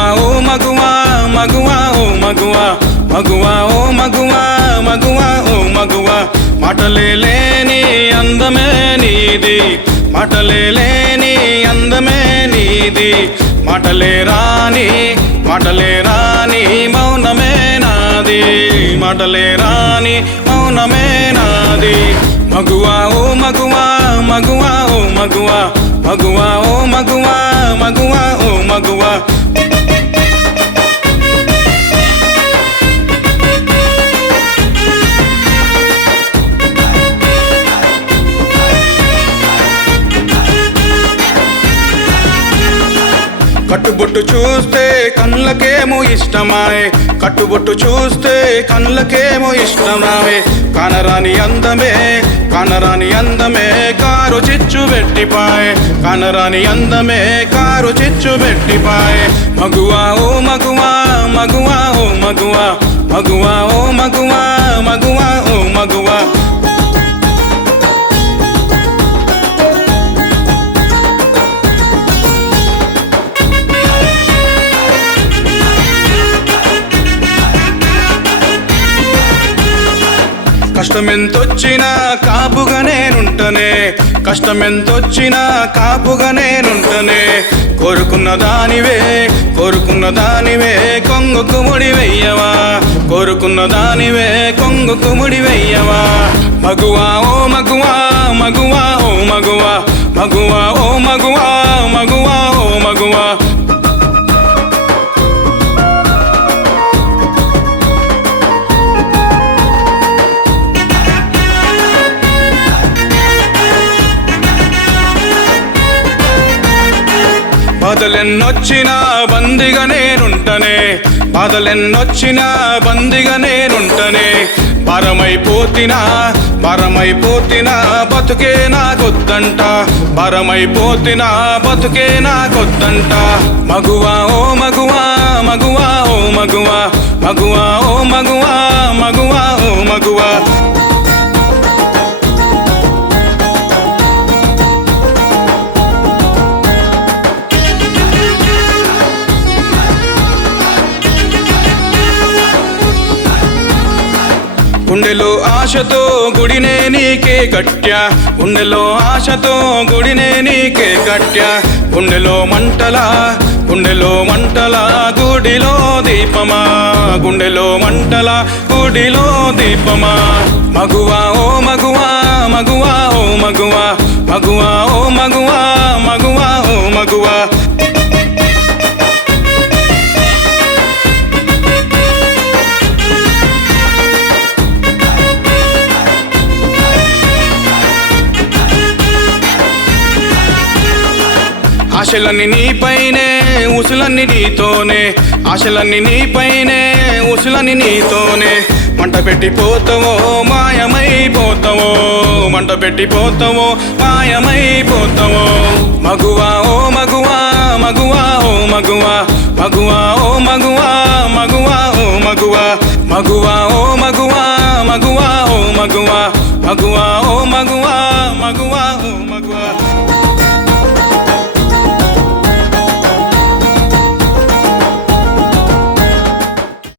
మగువా ఓ మగువా మగువా ఓ మగువా మగువా ఓ మగువా మగువా ఓ మగువా మాటలే లేని అందమే నీది మాటలే లేని అందమే నీది మాటలే రాని మౌనమే నాది మాటలే రాని మౌనమే నాది మగువా ఓ మగువా మగువా ఓ మగువా మగువా ఓ మగువా మగువా ఓ మగువా కట్టుబొట్టు చూస్తే కళ్ళకేమో ఇష్టమాయే కట్టుబొట్టు చూస్తే కళ్ళకేమో ఇష్టమాయే కానరాని అందమే కారు చిచ్చు పెట్టిపాయే కానరాని అందమే కారు చిచ్చు పెట్టిపాయే మగువా ఓ మగువా మగువా ఓ మగువా మగువా ఓ మగువా మగువా ఓ మగువా కష్టమెంతొచ్చినా కాపుగా నేనుంటనే కష్టమెంతొచ్చినా కాపుగా నేనుంటనే కోరుకున్న దానివే కొంగుకు ముడి వెయ్యవా కోరుకున్న దానివే కొంగుకు ముడి వెయ్యవా మగువా ఓ మగువా మగువా ఓ మగువా మగువా ఓ మగువా మగువా ఓ మగువా బాధలెన్నొచ్చినా బందిగా నేనుంటనే బాధలెన్నొచ్చినా బందిగా నేనుంటనే భారమైపోతినా బతుకే నాకొద్దంట భారమైపోతినా బతుకే నాకొద్దంట మగువా ఓ మగువా మగువా ఓ మగువా మగువా ఓ మగువా మగువా ఓ మగువా గుండెలో ఆశతో గుడినే నీకే కట్యా గుండెలో ఆశతో గుడినే నీకే కట్యా గుండెలో మంటలా గుడిలో దీపమా గుండెలో మంటలా గుడిలో దీపమా మగువా ఓ మగువా మగువా ఓ మగువా మగువా ఓ మగువా మగువా ఓ మగువా ఆశలన్నీ నీపైనే ఉసులన్నీ నీతోనే ఆశలన్నీ నీపైనే ఉసులన్నీ నీతోనే మంట పెట్టిపోతావో మాయమైపోతావో మంట పెట్టిపోతావో మాయమైపోతావో మగువా ఓ మగువా మగువా ఓ మగువా మగువా ఓ మగువా